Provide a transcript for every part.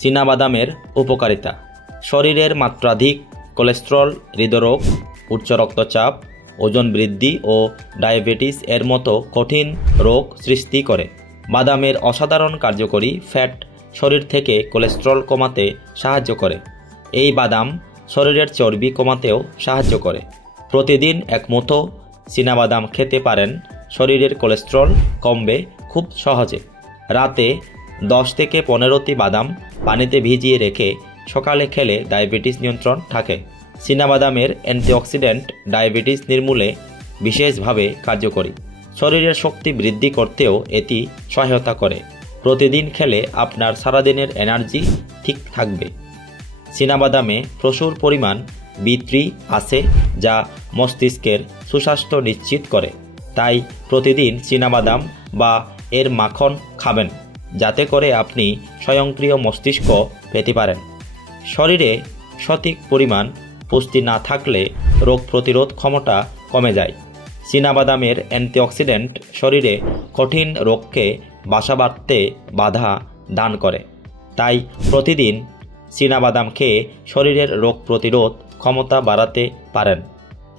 চীনাবাদামের উপকারিতা। শরীরের মাত্রাধিক কোলেস্টেরল হৃদরোগ, উচ্চ রক্তচাপ, ওজন বৃদ্ধি ও ডায়াবেটিস এর মতো কঠিন রোগ সৃষ্টি করে। বাদামের অসাধারণ কার্যকরী ফ্যাট শরীর থেকে কোলেস্টেরল কমাতে সাহায্য করে। এই বাদাম শরীরের চর্বি কমাতেও সাহায্য করে। প্রতিদিন এক মুঠো চীনাবাদাম খেতে পারেন, শরীরের কোলেস্টেরল কমবে খুব সহজে। রাতে 10 থেকে 15টি বাদাম পানিতে ভিজিয়ে রেখে সকালে খেলে ডায়াবেটিস নিয়ন্ত্রণ থাকে। চীনাবাদামের অ্যান্টিঅক্সিডেন্ট ডায়াবেটিস নির্মূলে বিশেষভাবে কার্যকরী। শরীরের শক্তি বৃদ্ধি করতেও এটি সহায়তা করে। প্রতিদিন খেলে আপনার সারাদিনের এনার্জি ঠিক থাকবে। চীনাবাদামে প্রচুর পরিমাণ B3 আছে, যা মস্তিষ্কের সুস্বাস্থ্য নিশ্চিত করে। তাই প্রতিদিন চীনাবাদাম বা এর মাখন খাবেন, যাতে করে আপনি স্বয়ংক্রিয় মস্তিষ্ক পেতে পারেন। শরীরে সঠিক পরিমাণ পুষ্টি না থাকলে রোগ প্রতিরোধ ক্ষমতা কমে যায়। চীনাবাদামের অ্যান্টিঅক্সিডেন্ট শরীরে কঠিন রোগকে বাসা বাঁধতে বাধা দান করে। তাই প্রতিদিন চীনাবাদাম খেয়ে শরীরের রোগ প্রতিরোধ ক্ষমতা বাড়াতে পারেন।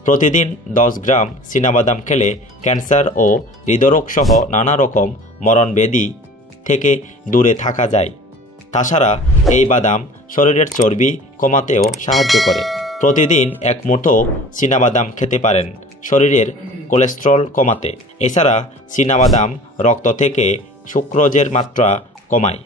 প্রতিদিন 10 গ্রাম চীনাবাদাম খেলে ক্যান্সার ও হৃদরোগ সহ নানা রকম মরণব্যাধি থেকে দূরে থাকা যায়। তাছাড়া এই বাদাম শরীরের চর্বি কমাতেও সাহায্য করে। প্রতিদিন এক মুঠো চীনাবাদাম খেতে পারেন শরীরের কোলেস্টেরল কমাতে। এছাড়া চীনাবাদাম রক্ত থেকে সুক্রোজের মাত্রা কমায়।